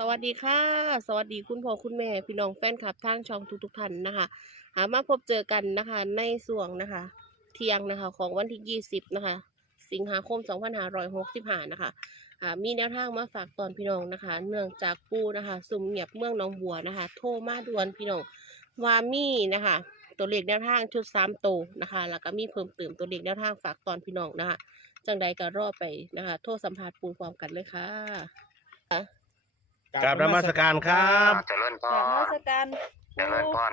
สวัสดีค่ะ สวัสดีคุณพ่อคุณแม่ พี่น้องแฟนคลับทางช่องทุกๆท่านนะคะ หามาพบเจอกันนะคะ ในส่วงนะคะ เที่ยงนะคะของวันที่ 20 นะคะ สิงหาคม 2565 นะคะอ่ามีแนวทางมาฝากตอนพี่น้องนะคะ เนื่องจากปูนะคะ สุ่มเงียบเมืองหนองบัวนะคะ โทรมาด่วนพี่น้องวามี่นะคะ ตัวเลขแนวทางชุด3โตนะคะ แล้วก็มีเพิ่มเติมตัวเลขแนวทางฝากตอนพี่น้องนะคะ จังใดก็รอไปนะคะ โทษสัมภาษณ์ปูพร้อมกันเลยค่ะ กราบนมัสการครับ อ่าเจริญพกราบนรมัสการเจริญพร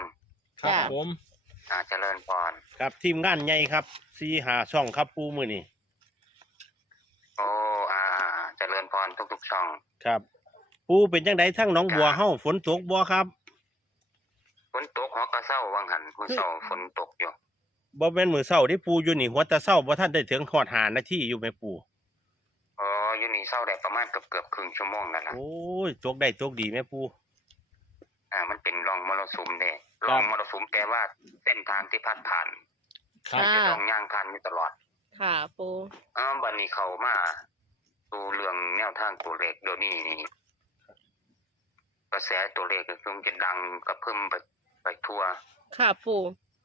ครับจ้ะผมอ่าเจริญพรครับทีมงานใหญ่ครับซีหาช่องครับปูมือนี่โอ้อ่าเจริญพรทุกๆช่อง ครับ ปูเป็นจังไดทั้งหน้องบัวเฮาฝนตกบ่ครับฝนตกฮอกกระเซ้าวังหันมื้อเช้าฝนตกอยู่บ่แม่นมื้อเช้าที่ปูอยู่นี่หัวแตะเช้าบ่ทันได้ถึงฮอดหานาทีอยู่แม่ปู อ๋ออยู่นี่เช้าได้ประมาณเกือบเกือบๆครึ่งชั่วโมงแล้วล่ะโอ้ยตกได้ตกดีแม่ปูอ่า มันเป็นร่องมรสุมเด้ครับร่องมรสุมแปลว่าเส้นทางที่พัดผ่านครับจะต้องย่างผ่านอยู่ตลอด ค่ะปูอ่าบัดนี้เข้ามาดูเรื่องแนวทางตัวเลขเดี๋ยวนี้นี่กระแสตัวเลขก็คงจะดังกระเพิ่มไปไปทั่ว ค่ะปู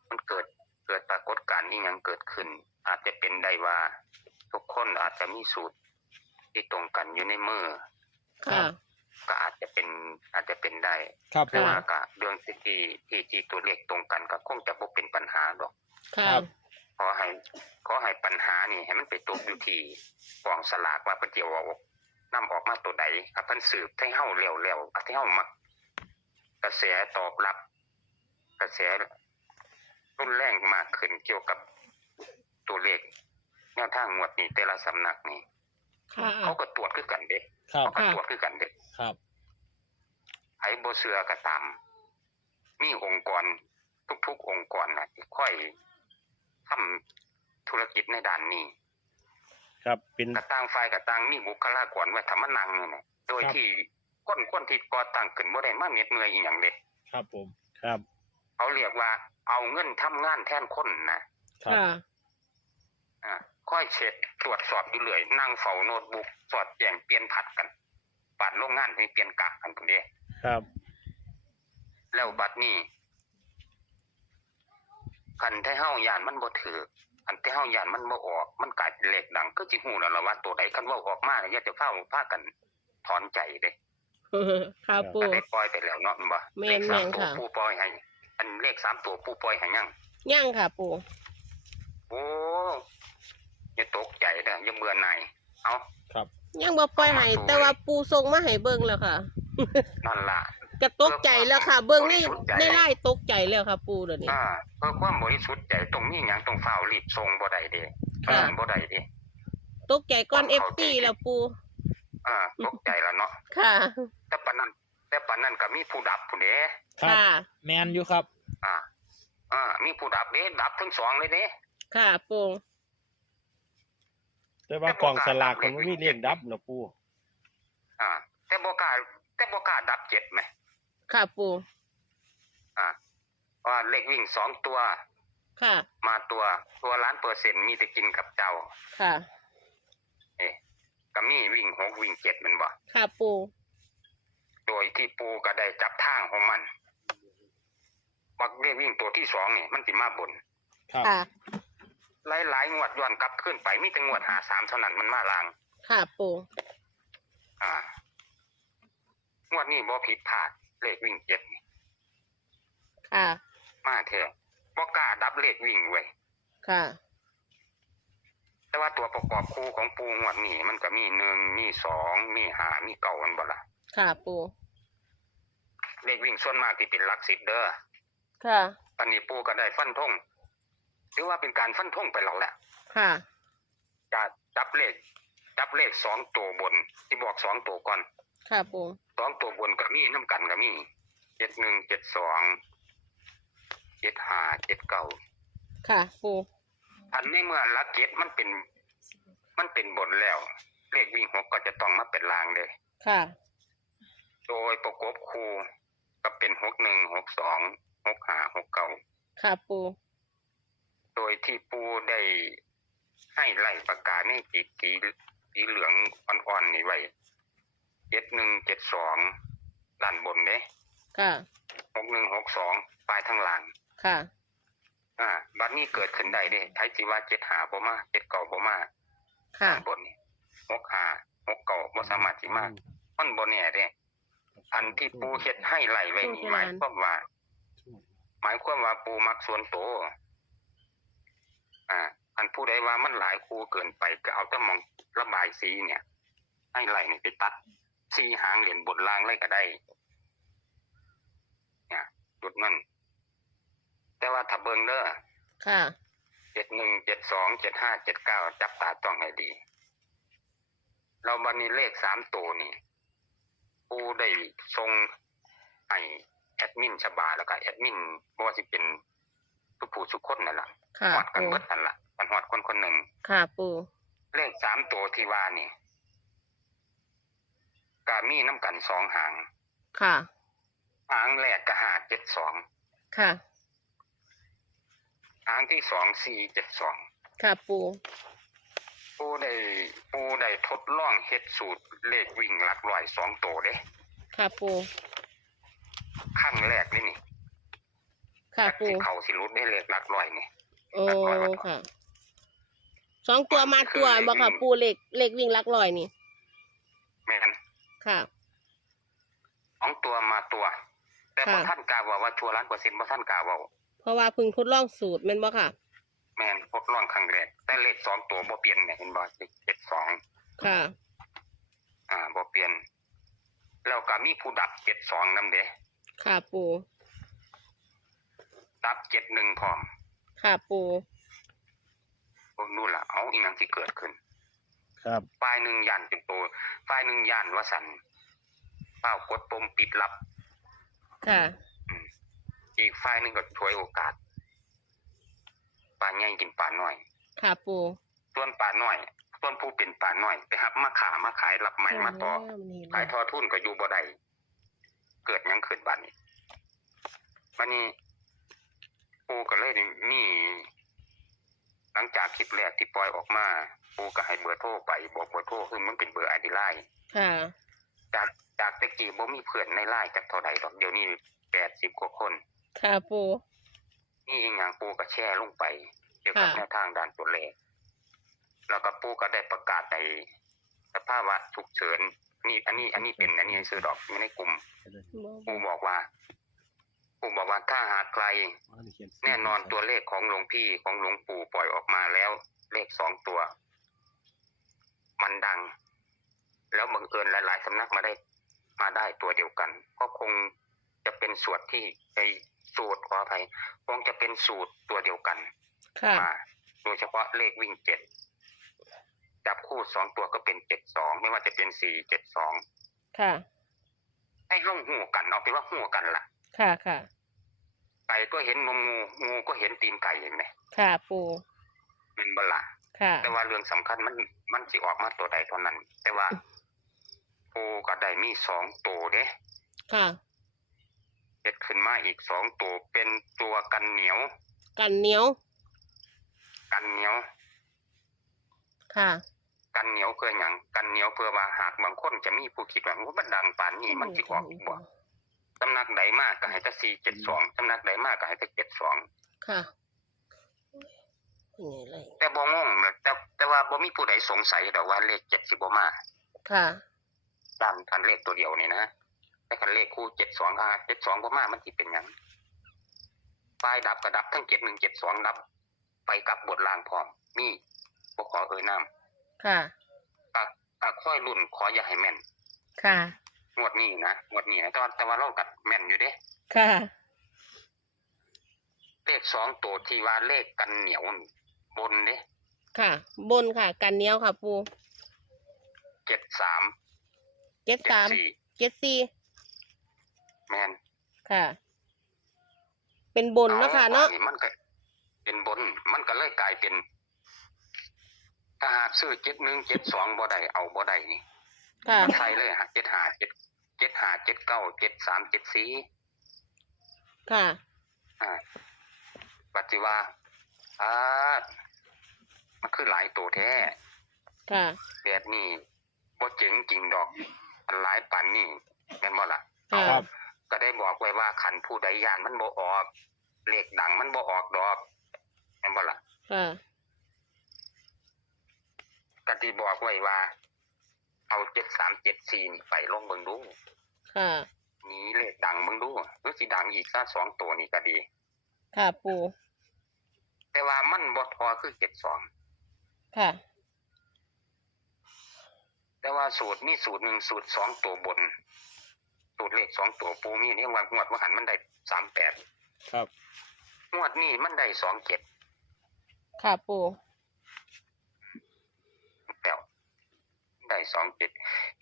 มันเกิดเกิดปรากฏการณ์นี้ยังเกิดขึ้น อาจจะเป็นได้ว่า ทุกคนอาจจะมีสูตร ที่ตรงกันอยู่ในมือค่ะก็อาจจะเป็นอาจจะเป็นได้ครับแต่ว่าก็เรื่องที่ที่ที่ที่ตัวเลขตรงกันก็คงจะบ่เป็นปัญหาดอกค่ะครับขอให้ขอให้ปัญหานี่ให้มันไปตกอยู่ที่กองสลากว่าเพิ่นสิเอานำออกมาตัวใดครับเพิ่นสืบให้เฮาเร็วๆให้เฮามักกระแสตอบรับ กระแสรุนแรงมากขึ้นเกี่ยวกับตัวเลขแนวทางงวดนี้แต่ละสำนักนี่ค่ะ เขาก็ตรวจคือกันเด้ครับเขาก็ตรวจคือกันเด้ครับไอ้บ่เชื่อก็ตาม มีองค์กร ทุกๆ องค์กรนะที่ค่อยทำธุรกิจในด้านนี้ ครับ เป็นกระต่างฝ่ายกระต่างมีบุคลากรไว้ทำมันนังนี่แหละโดยครับที่คนคนที่ก่อตั้งขึ้นบ่ได้มาเหน็ดเหนื่อยอีหยังเด้ครับผม ครับ เขาเรียกว่า เอาเงินทำงานแทนคนนะครับค่ะอ่า ค่อยเช็ดตรวจสอบอยู่เรื่อยนั่งเฝ้าโน้ตบุ๊กสอดแจงเปลี่ยนผัดกันบาดโรงงานให้เปลี่ยนกะกันพุ่นเด้ครับ แล้วบัดนี้คันที่เฮาย่านมันบ่ถือคันที่เฮาย่านมันบ่ออก มันกลายเป็นเลขดัง ก็สิฮู้แล้วล่ะว่าตัวใดคันเว้าออกมาเนี่ยอย่าจะเฝ้าพากันถอนใจเด้ค่ะปูก็ได้ปล่อยไปแล้วเนาะแม่นบ่แม่นเลขสามแม่นตัวค่ะผู้ปล่อยให้อันเลขสามตัวผู้ปล่อยให้ยังย่างค่ะปูโอ้ อย่าตกใจเด้ออย่าเบื่อหน่ายเอาครับย่างบ่ปล่อยให้แต่ว่าปูส่งมาให้เบิ่งแล้วค่ะ นั่นล่ะก็ตกใจแล้วค่ะ เบิ่งในตกใจในไล่ตกใจแล้วค่ะ ปูเดี๋ยวนี้ อ่าเพื่อความบริสุทธิ์ใจตรงนี้หยังต้องฝ้าวรีบส่งบ่ได้เด้ค่ะอ่านบ่ได้เด้ตกใจก่อนเอฟซีแล้วปูอ่าตกใจแล้วเนาะค่ะ แต่ปานนั้น แต่ปานนั้นก็มีผู้ดับผู้เด้ครับ ค่ะ แมนอยู่ครับ อ่าอ่ามีผู้ดับเด้ดับทั้งสองเลยเด้ ค่ะปู แต่ว่ากองสลากมันบ่มีเลขดับเนาะปูอ่า แต่บ่กล้าแต่บ่กล้าดับเจ็ดไหมค่ะปูอ่าว่าเลขวิ่งสองตัว ค่ะ มาตัวตัวล้านเปอร์เซ็นต์มีแต่กินกับเจ้า ค่ะ เอ๊ะก็มีวิ่งหกวิ่งเจ็ดแมันบ่ค่ะปู โดยที่ปูก็ได้จับทางของมันบักเลขวิ่งตัวที่สองนี่มันสิมาบน ครับ ค่ะ หลายหลายๆงวดย้อนกลับขึ้นไปมีแต่งวดหาสามเท่านั้นมันมาลาง ค่ะปูอ่างวดนี้บ่ผิดพลาดเลขวิ่งเจ็ดนี่ค่ะ มาเถอะบ่กล้าดับเลขวิ่งเว้ยค่ะ แต่ว่าตัวประกอบคู่ของปูงวดนี้มันก็มีหนึ่งมีสองมีหามีเก่ามันบ่ล่ะค่ะปูเลขวิ่งส่วนมากที่เป็นหลักสิบเด้อค่ะตอนนี้ปูก็ได้ฟันธง ถือว่าเป็นการฟันธงไปแล้วแหละค่ะจะจับเลขจับเลขสองตัวบน ที่บอกสองตัวก่อน ค่ะปูสองตัวบนก็มีน้ำกันก็มีเจ็ดหนึ่งเจ็ดสองเจ็ดห้าเจ็ดเก้าค่ะปูอันในเมื่อหลักเจ็ดมันเป็น มันเป็นบนแล้ว เลขวิ่งหกก็จะต้องมาเป็นลางเลยค่ะ โดยประกบคูก็เป็นหกหนึ่งหกสองหกห้าหกเก้าค่ะปูโดยที่ปูได้ให้ไล่ประกาศในสีสีสีเหลืองอ่อนๆนี่ไว้เจ็ดหนึ่งเจ็ดสองด้านบนเด้ค่ะหกหนึ่งหกสองปลายทางหลังค่ะ อ่า บัดนี้เกิดขึ้นได้เด้ไทยสิว่าเจ็ดหาบ่มาเจ็ดเก่าบ่มาค่ะด้านบนนี่หกหาหกเก่าบ่สามารถสิมามันบ่แน่เด้อันที่ปูเฮ็ดให้ไหลไว้นี่หมายความว่า หมายความว่าปูมักส่วนโตว อ่าอันผู้ใดว่ามันหลายคูเกินไปก็เอาแต่มองระบายสีเนี่ย ให้ไหลนี่ไปตัดสีหางเหรียญบนล่างเลยก็ได้ เนี่ยจุดนั้นแต่ว่าถ้าเบิ่งเด้อค่ะเจ็ดหนึ่งเจ็ดสองเจ็ดห้าเจ็ดเก้าจับตาต้องให้ดี เราบันนี้เลขสามตัวนี่ปูได้ทรงให้แอดมินฉบาแล้วก็แอดมินบ่ว่าสิเป็นทุกผู้ทุกคนนั่นแหละ ค่ะหอดกันปูเบิดนั่นละมันหอดคนคนหนึ่งค่ะปู เลขสามตัวที่ว่านี่กามีน้ำกันสองหาง ค่ะ หางแรกก็หาเจ็ดสองค่ะ หางที่สองสี่เจ็ดสองค่ะปู ปูได้ปูได้ทดลองเฮ็ดสูตรเลขวิ่งหลักร้อยสองตัวเด้ค่ะปู ขั้นแรกนี่นี่ค่ะจักปูสิเขาสิรุดได้เลขหลักร้อยนี่ โอ้ค่ะสองตัวมาตัวบ่ค่ะ ปูเหล็กเหล็กวิ่งลักลอยนี่แม่นค่ะสองตัวมาตัว แต่พอค่ะท่านกล่าวว่าว่าชัวร์ล้านเปอร์เซ็นต์พอท่านกล่าวว่าเพราะว่าเพึ่งทดลองสูตรแม่นบ่ค่ะ แม่นทดลองครั้งแรกแต่เลขสองตัวบ่เปลี่ยนเนี่ยเห็นบ่เจ็ดสองค่ะ อ่าบ่เปลี่ยนแล้วก็มีผู้ดับเจ็ดสองนำเด้ค่ะปูดับเจ็ดหนึ่งพร้อม ค่ะปูบ่รู้ล่ะเอาอีหยังที่เกิดขึ้น ครับฝ่ายหนึ่งย่านเป็นตัวฝ่ายหนึ่งย่านว่าสันเป้ากดปุ่มปิดลับ ค่ะอีกฝ่ายหนึ่งก็ช่วยโอกาสปลาใหญ่กินปลาน้อย ค่ะปูส่วนปลาน้อยส่วนผู้เป็นปลาน้อย ไปหับมาขามาขายรับใหม่มาต่อมันเห็นขายทอทุนก็อยู่บ่ได้เกิดหยังขึ้นบัดนี้บัดนี้ปูก็เลยได้มี หลังจากคลิปแรก ที่ปล่อยออกมาปูก็ให้เบอร์โทรไปบอกเบอร์โทรคือมันเป็นเบอร์ไอดีไลน์ค่ะจากจากแตะกี้บ่มีเพื่อนในไลน์จากเท่าใดดอกเดี๋ยวนี้แปดสิบกว่าคน ค่ะปูนี่เองอย่างปูก็แช่ลงไปเกี่ยวกับค่ะแนวทางด้านตัวเลขแล้วก็ปูก็ได้ประกาศในสภาวะฉุกเฉินนี่อันนี้ อันนี้เป็นอันนี้ซื้อดอกอยู่ในกลุ่มปูบอกว่าปูบอกว่าถ้าหากใคร แน่นอนตัวเลขของหลวงพี่ของหลวงปู่ปล่อยออกมาแล้ว เลขสองตัว มันดัง แล้วบังเอิญหลาย ๆสำนักมาได้มาได้ตัวเดียวกัน ก็คงจะเป็นสูตรที่ไอสูตรขออภัยคงจะเป็นสูตรตัวเดียวกันค่ะมาโดยเฉพาะเลขวิ่งเจ็ดจับคู่สองตัวก็เป็นเจ็ดสองไม่ว่าจะเป็นสี่เจ็ดสองค่ะให้ห้องหูกันเอาเป็นว่าหูกันล่ะ ค่ะค่ะไก่ก็เห็นนมงูงูก็เห็นตีนไก่เห็นไหมค่ะปู เป็นบละค่ะ แต่ว่าเรื่องสำคัญมันมันสิออกมาตัวใดเท่านั้น แต่ว่าโูก็ได้มีสองตัวเด้ค่ะเฮ็ดขึ้นมาอีกสองตัวเป็นตัวกันเหนียว กันเหนียว กันเหนียว ค่ะ กันเหนียวเพื่อหยังกันเหนียวเพื่อว่าหากบางคนจะมีผู้คิดว่าว่ามันดังปานนี้มันสิออกอีกบ่สำนักใดมากก็ให้แต่สี่เจ็ดสองสำนักใดมากก็ให้แต่เจ็ดสองค่ะ เป็นไงเลย แต่บ่งงนะแต่แต่ว่าบ่มีผู้ใดสงสัยดอกว่าเลขเจ็ดสิบ่มาค่ะตามคันเลขตัวเดียวนี่นะแต่คันเลขคู่เจ็ดสองอ่าเจ็ดสองบ่มามันสิเป็นหยังป้ายดับก็ดับทั้งเจ็ดหนึ่งเจ็ดสองดับ ไปกับบทลางพร้อม มีบ่ขอเอ่ยนามค่ะก็ก็ค่อยรุ่นขออย่าให้แม่น ค่ะ งวดนี้นะงวดนี้นะแต่ว่าแต่ว่าเรากัดแม่นอยู่เด้ ค่ะ เลขสองตัวที่ว่าเลขกันเหนียวนี่ บนเด้ค่ะ บนค่ะ กันเหนียวค่ะ ปูเจ็ดสามเจ็ดเจ็ดสามสี่เจ็ดสี่แม่นค่ะ เป็นบนเนาะคะเนาะอมันก็เป็นบน มันก็เลยกลายเป็นถ้าหากซื้อเจ็ดหนึ่งเจ็ดสองบ่ได้เอาบ่ได้นี่ค่ะ มันใส่เลยฮะเจ็ดหาเจ็ดเจ็ดหาเจ็ดเก้าเจ็ดสามเจ็ดสี่ค่ะ อ่าปัจจุบันอ่า มันคือหลายตัวแท้ค่ะแบบนี้บ่เจ๋งจริงดอกมันหลายปันนี่แม่นบ่ล่ะค่ะครับก็ได้บอกไว้ว่าขันผู้ใดยานมันบ่ออกเลขดังมันบ่ออกดอกเห็นบ่ล่ะค่ะก็ที่บอกไว้ว่า เอาเจ็ดสามเจ็ดสี่นี่ไปลองเบิ่งดูค่ะนี่เลขดังเบิ่งดูหรือสิดังอีกซะสองตัวนี่ก็ดี ค่ะปูแต่ว่ามันบ่ทอคือเจ็ดสอง ค่ะ แต่ว่าสูตรมีสูตรหนึ่งสูตรสองตัวบน สูตรเลขสองตัวปูมีนี่ว่างวดว่าหันมันได้สามแปดครับ งวดนี้มันได้สองเจ็ดค่ะปูแล้วได้สองเจ็ด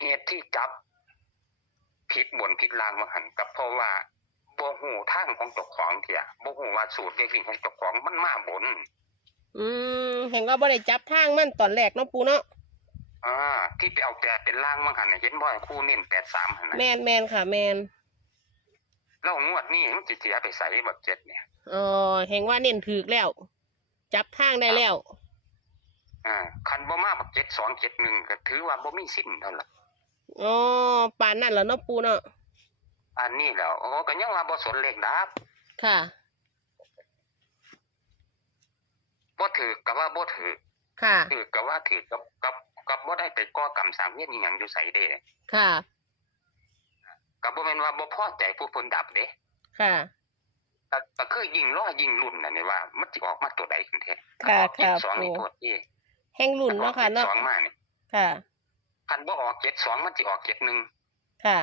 เหตุที่จับผิดบนผิดล่างว่าหันกับเพราะว่าบ่หูทางของเจ้าของเถียบ่หูว่าสูตรเลขวิ่งของเจ้าของมันมาบน อืมเห็นว่าบ่ได้จับทางมันตอนแรกเนาะปูเนาะอ่าที่ไปเอาแต่เป็นล่างว่าหันน่ะเห็นบ่คู่เน้นแปดสามหันนะแมนแมนค่ะ แมนแล้วงวดนี้มันสิเสียไปใส่แบบเจ็ดเนี่ย อ๋อเห็นว่าเน้นถือแล้ว จับทางได้แล้ว อ่าคันบ่มาแบบเจ็ดสองเจ็ดหนึ่งก็ถือว่าบ่มีสิ้นเท่านั้นล่ะอ๋อปานนั่นแล้วเนาะปูเนาะอันนี้แล้วโอ้ก็ยังว่าบ่สนเลขดับค่ะ บ่ถือก็ว่าบ่ถือค่ะถือก็ว่าถือกับกับกับบ่ได้ไปก่อกรรมสร้างเวรอีหยังอยู่ไสเด้ค่ะก็บ่แม่นว่าบ่พอใจผู้เพิ่นดับเด้ค่ะก็ก็คือยิ่งรอยิ่งลุ้นน่ะนี่ว่า มันสิออกมาตัวใดขึ้นแท้ค่ะออกเจ็ดค่ะสองนี่ครูโทษที่แห้งรุ่นเนาะค่ะเนาะสองมานี่ค่ะคันบ่ออกเจ็ดสองมันสิออกเจ็ดหนึ่งค่ะ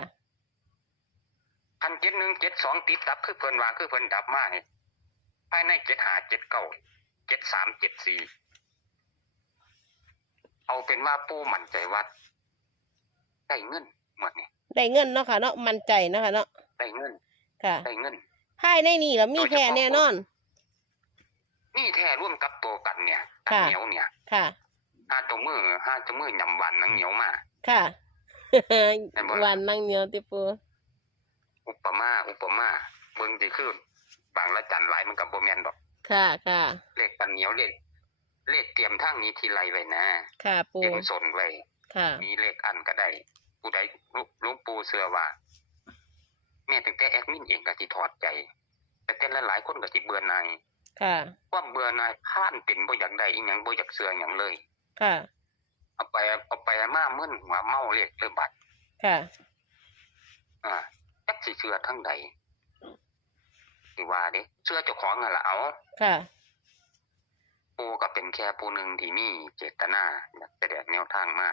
คันเจ็ดหนึ่งเจ็ดสองติดดับคือเพิ่นว่าคือเพิ่นดับมานี่ภายในเจ็ดห้าเจ็ดเก้า เจ็ดสามเจ็ดสี่เอาเป็นว่าปู่มั่นใจว่าได้เงินหมดนี่ได้เงินเนาะค่ะเนาะมั่นใจเนาะค่ะเนาะได้เงินค่ะได้เงินภายในนี่แล้วมีแท้แน่นอน นี่แท้ร่วมกับตัวกันเนี่ยอันค่ะเหนียวเนี่ยค่ะห้าตัวมือห้าตัวมือยำวันนังเหนียวมาค่ะได้บ่วันนั่งเหนียวติปูอุปมา อุปมาเบิ่งสิคือบางละจันหลายมันกับโบแมนดอก ค่ะค่ะเลขปันเหนียวเลขเลขเตรียมทางนี้ทีไรไว้นะค่ะปูเตรียมสนไว้ค่ะมีเลขอันก็ได้ผู้ใดลูกหลุงปู่เสือว่า แม่ตั้งแต่แอดมินเองก็สิถอดใจ แต่แต่ละหลายคนก็สิเบื่อหน่ายค่ะความเบื่อหน่ายผ่านเป็นบ่อยากได้อีหยังบ่อยากเสือหยังเลย ค่ะเอาไปเอาไปมามึนหัวเมาเลขเลยบัดค่ะ อ่าจักสิเชื่อทั้งใด สิว่าเด้เชื่อเจ้าของนั่นล่ะเอาค่ะ ปูก็เป็นแค่ผู้หนึ่งที่มีเจตนาอยากแสดงแนวทางมา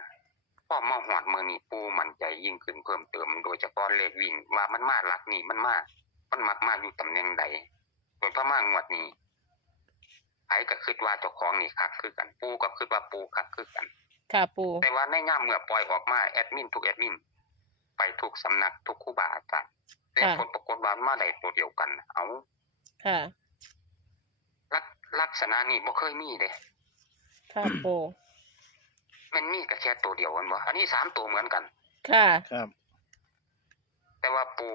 พ่อมาหอดมือนี่ปูมั่นใจยิ่งขึ้นเพิ่มเติม โดยเฉพาะเลขวิ่งว่ามันมาหลักนี่มันมามันมักมาอยู่ตำแหน่งใดโดยพระมางวดนี้ไผก็คิดว่าเจ้าของนี่คักคือกัน ปูก็คิดว่าปูคักคือกัน ค่ะปูแต่ว่าในย่ามเมื่อปล่อยออกมาแอดมินทุกแอดมินไปทุกสำนักทุกครูบาอาจารย์ แต่ผลปรากฏว่ามาได้ตัวเดียวกัน เอาค่ะลักลักษณะนี้บ่เคยมีเด้ค่ะปูมันมีก็แค่ตัวเดียวกันบ่อันนี้สามตัวเหมือนกัน ค่ะ ครับ แต่ว่าปู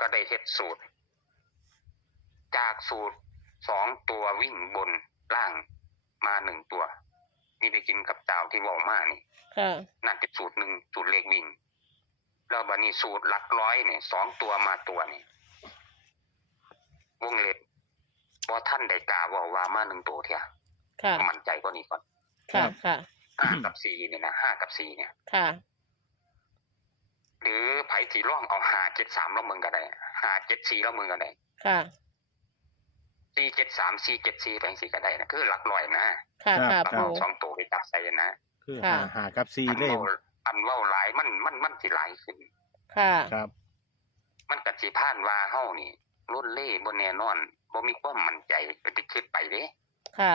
ก็ได้เฮ็ดสูตร จากสูตรสองตัววิ่งบนล่างมาหนึ่งตัว มีได้กินกับเจ้าที่เว่ามานี่ ค่ะนั่นเป็นสูตรหนึ่งสูตรเลขวิ่ง แล้วบัดนี้สูตรหลักร้อยเนี่ยสองตัวมาตัวนี่วงเล็บพอท่านได้กล่าวว่าว่ามาหนึ่งตัวเทียค่ะมั่นใจก็นี่ก่อนค่ะค่ะห้ากับสี่เนี่ยนะห้ากับสี่เนี่ยค่ะ หรือไผ่สีร่องเอาห้าเจ็ดสามแล้วมึงก็ได้ห้าเจ็ดสี่แล้วมึงก็ได้ค่ะสี่เจ็ดสามสี่เจ็ดสี่แปลงสี่ก็ได้นะคือหลักร้อยนะค่ะค่ะแล้วปูเอาสองตัวไปจับใส่นะคือค่ะหาหากับซีอันเล่เว้า อันเว่าหลายมันมันมันสิหลายขึ้น ค่ะ ครับ มันกัสิพานว่าเฮานี่รุ่นเล่บ่แน่นอนบ่มีความมั่นใจก็ติคิดไปเด้ค่ะ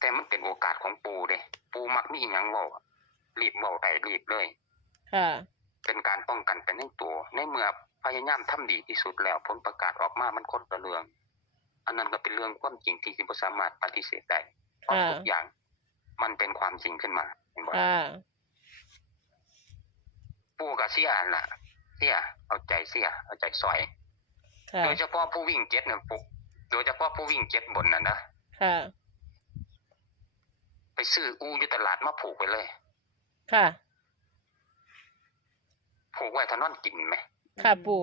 แต่มันเป็นโอกาสของปูเด้ปูมักมีอิหยังเว้ารีบเว้าได้รีบเลย ค่ะ เป็นการป้องกันเป็นในตัว ในเมื่อพยายามทำดีที่สุดแล้วผลประกาศออกมามันคนละเรื่อง อันนั้นก็เป็นเรื่องความจริงที่สิบ่สามารถปฏิเสธได้เพราะค่ะทุกอย่างมันเป็นความจริงขึ้นมาเห็นบ่ค่ะ ปูก็เสียล่ะ เสียเอาใจเสียเอาใจซอยค่ะโดยเฉพาะผู้วิ่งเจ็ดเนี่ยปุ๊โดยเฉพาะผู้วิ่งเจ็ดบนน่ะนะค่ะไปซื้ออูอยู่ตลาดมาผูกไปเลย ค่ะ ผูกไว้ถ้านอนกินไหม ค่ะปู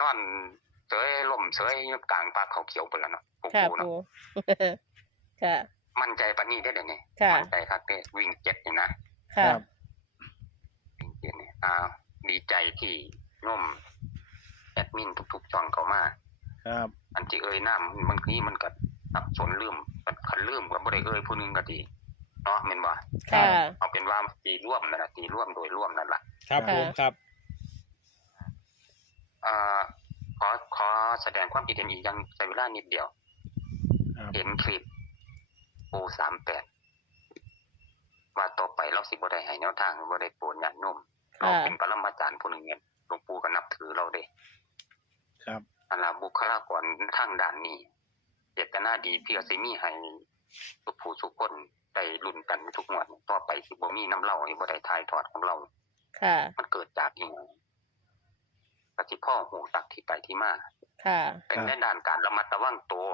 นอนเสยลมเสยอยู่กลางปากเขาเขียวไปแล้วเนาะปูค่ะปูเนาะปูค่ะ มั่นใจปานนี้ได้เดี๋ยวนี้ค่ะมั่นใจครับเด้วิ่งเจ็ดนี่นะค่ะวิ่งเจ็ ดนี่อ่าดีใจที่นุ่มแอดมินทุกๆช่องเขามาครับอันที่เอ่ยน้ำบางทีมันก็สับสนลืมคันลืมก็บ่ได้เอ่ยผู้หนึงก็ดีเนาะแม่นบ่ค่ะเอาเป็นว่าตีร่วมนั่นล่ะตีร่วมโดยร่วมนั่นล่ะครับค่ะผมครับเอ่อขอขอแสดงความคิดเห็นอีกอยังใช้เวลานิดเดียวครับเห็นคลิปปูสามแปดว่าต่อไปเราสิบ่ได้ให้แนวทางบ่ได้โปรดญาติโยม เราค่ะเป็นปรมาจารย์ผู้หนึ่งเนี่ยหลวงปู่ก็นับถือเราเด้ครับอันละบุคลากรทางด้านนี้เจตนาดีเพื่อสิมีให้ทุกผู้ทุกคนได้ลุ้นกันทุกงวดต่อไปสิบ่มีน้ำเล่าให้บ่ได้ทายทอดของเราค่ะมันเกิดจากอีหยังปฏิพ่อหูตักที่ไปที่มาค่ะ เป็นในด้านการระมัดระวังตัว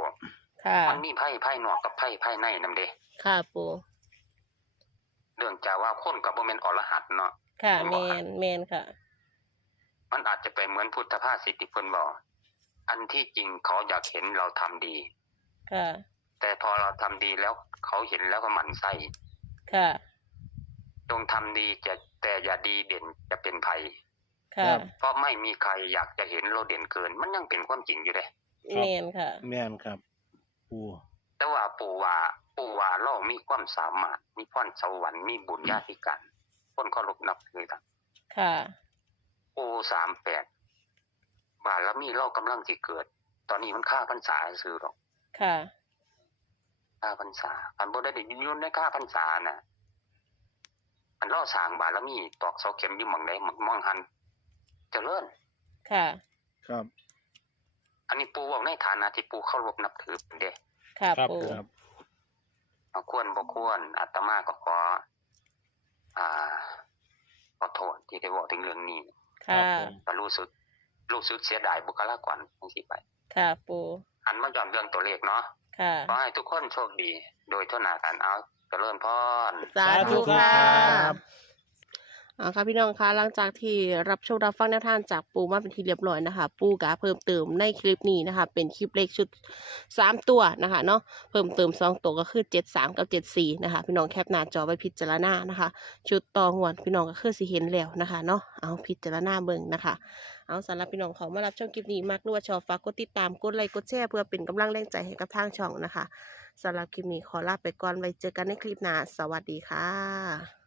ค่ะมันมีไพ่ไพ่นอกกับไพ่ไพ่ในนำเด้ค่ะปูเรื่องจากว่าคนกับบ่แม่นอรหันต์เนาะ ค่ะแมนแมนค่ะ มันอาจจะไปเหมือนพุทธภาษิตที่เพิ่นบอกอันที่จริงเขาอยากเห็นเราทำดี ค่ะ แต่พอเราทำดีแล้วเขาเห็นแล้วก็หมั่นไส้ ค่ะ จงทำดีจะแต่อย่าดีเด่นจะเป็นภัยค่ะเพราะไม่มีใครอยากจะเห็นเราเด่นเกิน มันยังเป็นความจริงอยู่เลยแมนค่ะแม่นครับปูแต่ว่าปู่ว่าปู่ว่าเรามีความสามารถ มีพรสวรรค์มีบุญญาธิการ คนเคารพนับถือกันค่ะปู่สามแปดบารมีเรากำลังสิเกิด ตอนนี้มันค่าพรรษาซื้อหรอก ค่ะค่าพรรษาอันบ่ได้ยืนในค่าพรรษาน่ะอันเราสร้างบารมีตอกเสาเข็มอยู่หม่องใดหม่องมองหันเจริญค่ะ ครับ อันนี้ปู่บอกในฐานะที่ปู่เคารพนับถือเป็นเด้ค่ะครับปูครับเอาควรบ่ควรอาตมาก็ขอ อ่าขอโทษที่ได้บอกถึงเรื่องนี้ค่ะก็รู้สึกรู้สึกเสียดายบุคลากรทั้งสิไป ค่ะ ปูอันมาย้อนเรื่องตัวเลขเนาะค่ะขอให้ทุกคนโชคดี โดยทั่วหน้ากันเอาเจริญพรสาธุค่ะ อ่าค่ะพี่น้องคะหลังจากที่รับชมรับฟังแนวทางจากปูมาเป็นที่เรียบร้อยนะคะ ปูกาเพิ่มเติมในคลิปนี้นะคะ เป็นคลิปเลขชุดสามตัวนะคะเนาะเพิ่มเติมสองตัวก็คือเจ็ดสามกับเจ็ดสี่นะคะ พี่น้องแคปหน้าจอไว้พิจารณานะคะ ชุดต่อหวนพี่น้องก็คือสิเห็นแล้วนะคะเนาะเอาพิจารณาเบิ่งนะคะ เอาสำหรับพี่น้องเขามารับชมคลิปนี้มากรือว่าชอบฝากกดติดตามกดไลค์กดแชร์เพื่อเป็นกำลังแรงใจให้กับทางช่องนะคะสำหรับคลิปนี้ขอลาไปก่อนไว้เจอกันในคลิปหน้าสวัสดีค่ะ